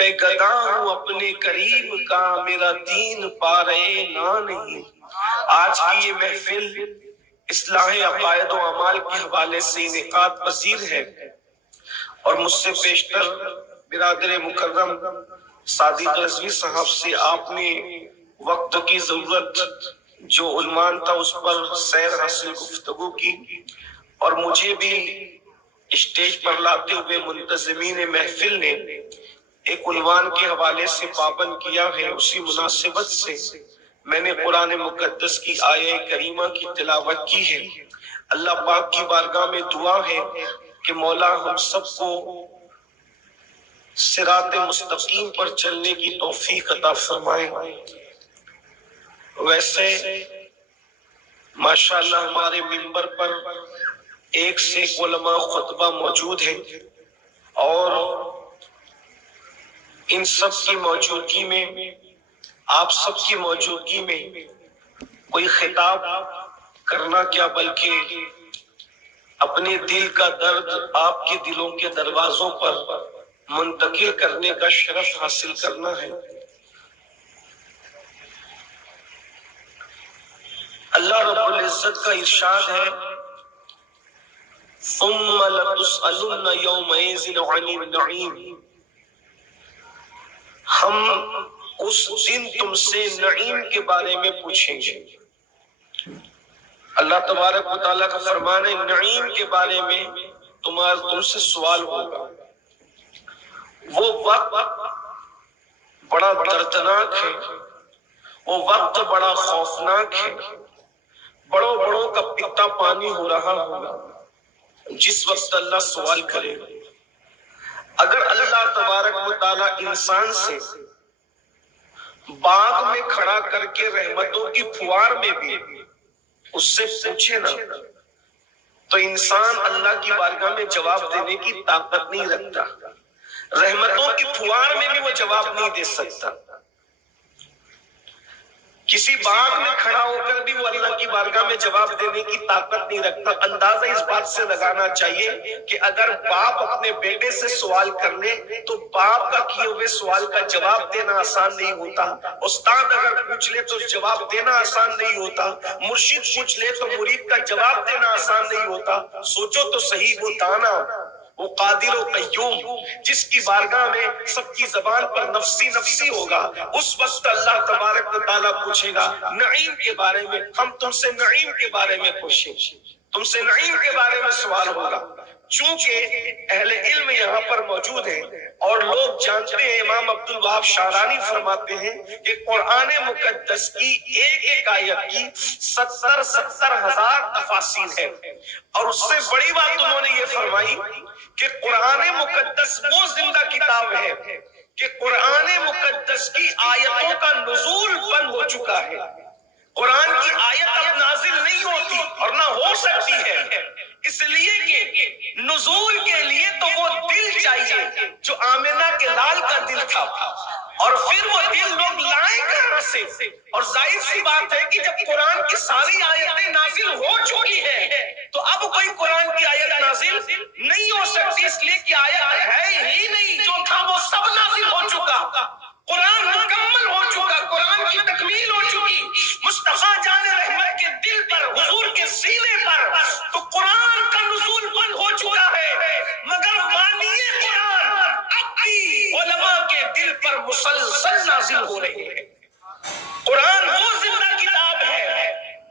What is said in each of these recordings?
میں گدا ہوں اپنے کریم کا، میرا دین پارے نہ نہیں۔ آج کی یہ محفل اصلاح عقائد و اعمال کے حوالے سے انعقاد پذیر ہے، اور مجھ سے پیشتر برادر مکرم صادق رضوی صاحب سے آپ نے وقت کی ضرورت جو عنوان تھا اس پر سیر حاصل گفتگو کی، اور مجھے بھی اسٹیج پر لاتے ہوئے منتظمین محفل نے ایک عنوان کے حوالے سے پابند کیا ہے۔ اسی مناسبت سے میں نے قرآن مقدس کی آیہ کریمہ کی تلاوت کی ہے۔ اللہ پاک کی بارگاہ میں دعا ہے کہ مولا ہم سب کو صراط مستقیم پر چلنے کی توفیق عطا فرمائے۔ ویسے ماشاءاللہ ہمارے منبر پر ایک سے ایک علماء خطبہ موجود ہیں، اور ان سب کی موجودگی میں، آپ سب کی موجودگی میں کوئی خطاب کرنا کیا بلکہ اپنے دل کا درد آپ کے دلوں کے دروازوں پر منتقل کرنے کا شرف حاصل کرنا ہے۔ اللہ رب العزت کا ارشاد ہے، ثم لتسألن یومئذ عن النعیم، ہم اس دن تم سے نعیم کے بارے میں پوچھیں گے۔ اللہ تبارک و تعالیٰ کا فرمان ہے نعیم کے بارے میں تم سے سوال ہوگا۔ وہ وقت بڑا دردناک ہے، وہ وقت بڑا خوفناک ہے، بڑوں بڑوں کا پیتا پانی ہو رہا ہوگا جس وقت اللہ سوال کرے گا۔ اگر اللہ تبارک و تعالیٰ انسان سے باغ میں کھڑا کر کے رحمتوں کی پھوار میں بھی اس سے پوچھے نا، تو انسان اللہ کی بارگاہ میں جواب دینے کی طاقت نہیں رکھتا، رحمتوں کی پھوار میں بھی وہ جواب نہیں دے سکتا۔ کسی باغ میں کھڑا ہو کر بھی وہ اللہ کی بارگاہ میں جواب دینے کی طاقت نہیں رکھتا۔ اندازہ اس بات سے لگانا چاہیے کہ اگر باپ اپنے بیٹے سے سوال کر لے تو باپ کا کیے ہوئے سوال کا جواب دینا آسان نہیں ہوتا۔ استاد اگر پوچھ لے تو جواب دینا آسان نہیں ہوتا، مرشد پوچھ لے تو مرید کا جواب دینا آسان نہیں ہوتا۔ سوچو تو صحیح، وہ دانا، وہ قادر و قیوم جس کی بارگاہ میں سب کی زبان پر نفسی نفسی ہوگا، اس وقت اللہ تبارک و تعالیٰ پوچھے گا نعیم کے بارے میں۔ ہم تم سے نعیم کے بارے میں پوچھیں، تم سے نعیم کے بارے میں سوال ہوگا۔ چونکہ اہل علم یہاں پر موجود ہیں اور لوگ جانتے ہیں، امام عبد الوہاب شعرانی فرماتے ہیں کہ قرآن مقدس کی ایک ایک آیت کی 70,000 تفاسیر ہے، اور اس سے بڑی بات انہوں نے یہ فرمائی کہ قرآن مقدس وہ زندہ کتاب ہے کہ قرآن مقدس کی آیتوں کا نزول بند ہو چکا ہے۔ قرآن کی آیت اب نازل نہیں ہوتی اور نہ ہو سکتی ہے، اس لیے کہ نزول کے لیے تو وہ دل چاہیے جو آمنہ کے لال کا دل تھا، اور پھر وہ دل لوگ لائیں کہاں سے؟ اور ظاہر سی بات ہے کہ جب قرآن کی ساری آیتیں نازل ہو چکی ہے تو اب کوئی قرآن کی آیت نازل نہیں ہو سکتی، اس لیے کہ آیت ہے ہی نہیں، جو تھا وہ سب نازل ہو چکا، قرآن مکمل ہو چکا، قرآن کی تکمیل ہو چکی مصطفیٰ جان رحمت کے دل پر، حضور کے سینے پر، تو قرآن کا نزول بند ہو چکا ہے، مگر مانیے قرآن اب بھی علماء کے دل پر مسلسل نازل ہو رہے ہیں۔ قرآن وہ زندہ کتاب ہے،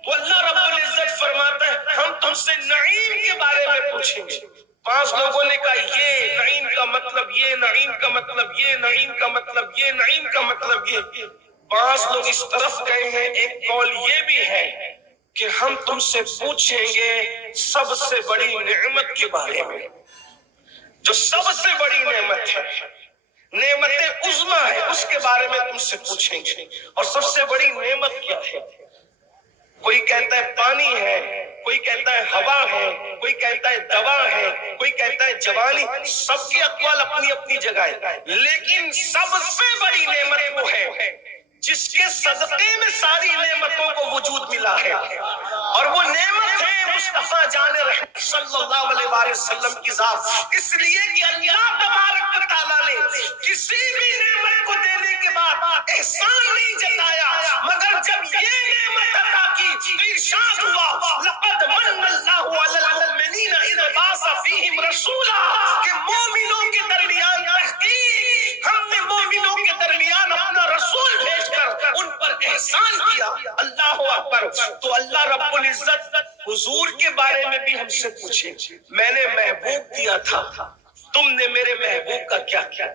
تو اللہ رب العزت فرماتا ہے ہم تم سے نعیم کے بارے میں پوچھیں گے۔ 5 لوگوں نے کہا یہ نعیم کا مطلب یہ، نعیم کا مطلب یہ، نعیم کا مطلب یہ، نعیم کا مطلب یہ۔ 5 لوگ اس طرف گئے ہیں، ایک قول یہ بھی ہے کہ ہم تم سے پوچھیں گے سب سے بڑی نعمت کے بارے میں، جو سب سے بڑی نعمت ہے، نعمت عظمیٰ ہے، اس کے بارے میں تم سے پوچھیں گے۔ اور سب سے بڑی نعمت کیا ہے؟ کوئی کہتا ہے پانی ہے، کوئی کہتا ہے ہوا ہے، کوئی کہتا ہے دوا ہے، کوئی کہتا ہے جوانی، سب کے اقوال اپنی اپنی جگہ ہے، لیکن سب سے بڑی نعمت وہ ہے جس کے صدقے میں ساری نعمتوں کو وجود ملا ہے، اور وہ نعمت ہے مصطفیٰ جان رحمت صلی اللہ علیہ وآلہ وسلم کی ذات۔ اس لیے کہ اللہ تبارک و تعالیٰ نے کسی بھی احسان نہیں جتایا، مگر جب یہ نعمت عطا کی تو ارشاد ہوا لقد من اللہ علی المؤمنین اذ بعث فیہم رسولا، کہ مومنوں کے درمیان تحقیق ہم نے مومنوں کے درمیان اپنا رسول بھیج کر ان پر احسان کیا۔ اللہ اکبر۔ تو اللہ رب العزت حضور کے بارے میں بھی ہم سے پوچھے، میں نے محبوب دیا تھا، تم نے میرے محبوب کا کیا کیا؟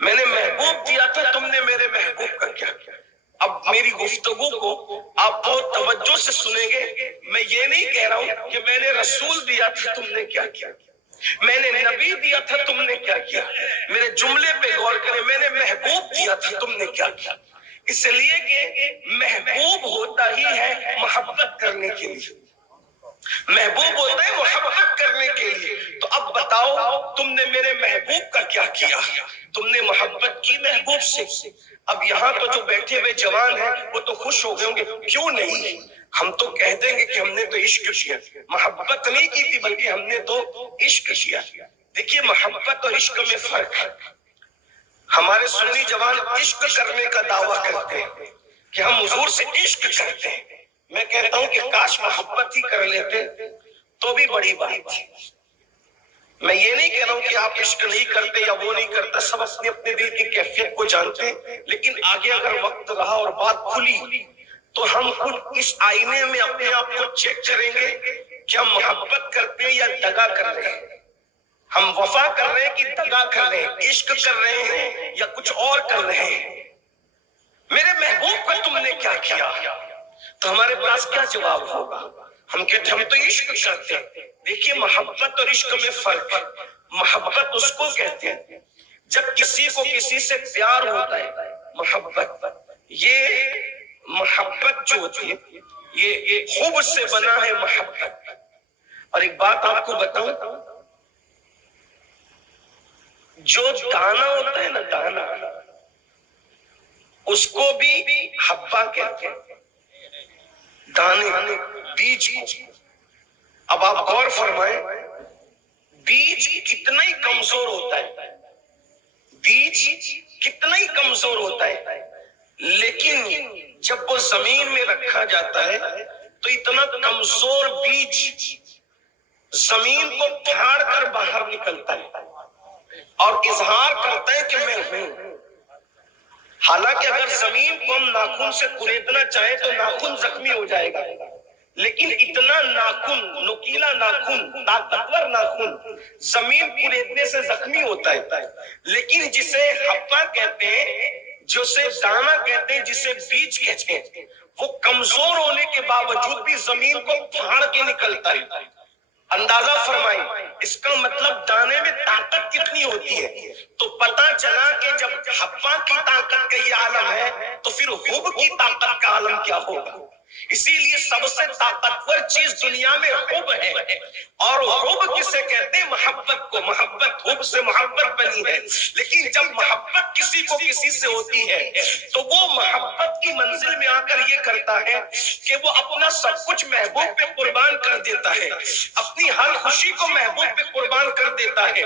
میں نے محبوب دیا تھا، تم نے میرے محبوب کا کیا کیا؟ اب میری گفتگو کو آپ بہت توجہ سے سنیں گے، میں یہ نہیں کہہ رہا ہوں کہ میں نے رسول دیا تھا تم نے کیا کیا، میں نے نبی دیا تھا تم نے کیا کیا، میرے جملے پہ غور کریں، میں نے محبوب دیا تھا تم نے کیا کیا، اس لیے کہ محبوب ہوتا ہی ہے محبت کرنے کے لیے، محبوب ہوتا ہے محبت کرنے کے لیے۔ تو اب بتاؤ تم نے میرے محبوب کا کیا کیا؟ تم نے محبت کی محبوب سے۔ اب یہاں تو جو بیٹھے ہوئے جوان ہیں وہ تو خوش ہو گئے ہوں گے، کیوں نہیں؟ ہم تو کہہ دیں گے کہ ہم نے تو عشق کیا، محبت نہیں کی تھی بلکہ ہم نے تو عشق کیا۔ دیکھیے محبت اور عشق میں فرق ہے۔ ہمارے سنی جوان عشق کرنے کا دعویٰ کرتے ہیں کہ ہم حضور سے عشق کرتے ہیں، میں کہتا ہوں کہ کاش محبت ہی کر لیتے تو بھی بڑی بات ہے۔ میں یہ نہیں کہہ رہا ہوں کہ آپ عشق نہیں کرتے یا وہ نہیں کرتا، سب اپنے اپنے دل کی کیفیت کو جانتے ہیں، لیکن آگے اگر وقت رہا اور بات کھلی تو ہم خود اس آئینے میں اپنے آپ کو چیک کریں گے کہ ہم محبت کرتے ہیں یا دغا کر رہے ہیں، ہم وفا کر رہے ہیں کہ دغا کر رہے ہیں، عشق کر رہے ہیں یا کچھ اور کر رہے ہیں۔ میرے محبوب کا تم نے کیا کیا؟ تو ہمارے پاس کیا جواب ہوگا؟ ہم کہتے ہم تو عشق کرتے ہیں۔ دیکھیے محبت اور عشق میں فرق ہے۔ محبت اس کو کہتے ہیں جب کسی کو کسی سے پیار ہوتا ہے، محبت۔ یہ محبت جو ہوتی ہے یہ خوب سے بنا ہے محبت۔ اور ایک بات آپ کو بتاؤں، جو دانا ہوتا ہے نا، دانا، اس کو بھی حبہ کہتے ہیں، دانے، بیج کو۔ اب آپ غور فرمائیں، بیج کتنا ہی کمزور ہوتا ہے، بیج کتنا ہی کمزور ہوتا ہے، لیکن جب وہ زمین میں رکھا جاتا ہے تو اتنا کمزور بیج زمین کو پھاڑ کر باہر نکلتا ہے اور اظہار کرتا ہے کہ میں ہوں۔ حالانکہ اگر زمین کو ہم ناخن سے کریدنا چاہیں تو ناخن زخمی ہو جائے گا، لیکن اتنا ناخن، نوکیلا ناخن، طاقتور ناخن زمین کریدنے سے زخمی ہوتا ہے، لیکن جسے حبہ کہتے ہیں، جسے دانا کہتے ہیں، جسے بیج کہتے ہیں، وہ کمزور ہونے کے باوجود بھی زمین کو پھاڑ کے نکلتا ہے۔ اندازہ فرمائیں، اس کا مطلب دانے میں طاقت کتنی ہوتی ہے۔ تو پتا چلا کہ جب حبہ کی طاقت کا یہ عالم ہے تو پھر حب کی طاقت کا عالم کیا ہوگا۔ اسی لیے سب سے طاقتور چیز دنیا میں حب ہے، اور حب کسے کہتے ہیں؟ محبت کو۔ محبت، حب سے محبت بنی ہے، لیکن جب محبت کسی کو کسی سے ہوتی ہے تو وہ محبت کی منزل میں آ کر یہ کرتا ہے کہ وہ اپنا سب کچھ محبوب پہ قربان کر دیتا ہے، اپنی ہر خوشی کو محبوب پہ قربان کر دیتا ہے،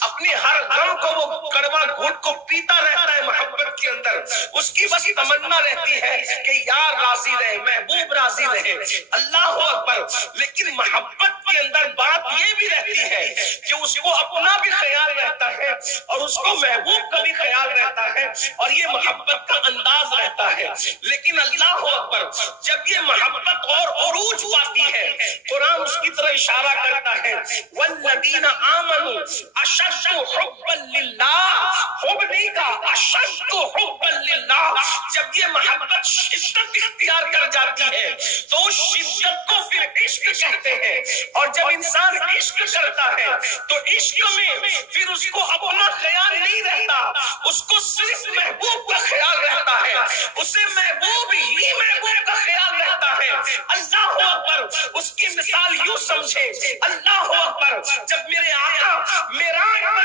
اپنی ہر غم کو وہ کڑوا گھونٹ کو پیتا رہتا ہے محبت کے اندر۔ اس کی بس تمنا رہتی ہے کہ یار راضی رہے، محبوب راضی رہے، اللہ اکبر۔ لیکن محبت کے اندر بات یہ بھی رہتی ہے کہ اس کو اپنا بھی خیال رہتا ہے اور اس کو محبوب کا بھی خیال رہتا ہے، اور یہ محبت کا انداز رہتا ہے۔ لیکن اللہ اکبر، جب یہ محبت اور عروج پاتی ہے، قرآن اس کی طرح اشارہ کرتا ہے والذین آمنوا اشد حبا للہ، حب نہیں کہا، اشد حبا للہ۔ جب یہ محبت شدت اختیار کر جاتی ہے تو اس شدت کو پھر عشق کہتے ہیں، اور جب انسان عشق کرتا ہے تو عشق میں پھر اس کو اپنا خیال نہیں رہتا، اس کو صرف محبوب کا خیال رہتا ہے، اسے محبوب ہی محبوب کا خیال رہتا ہے۔ اللہ اکبر، اس کی مثال یوں سمجھے، اللہ اکبر، جب میرے آقا معراج پر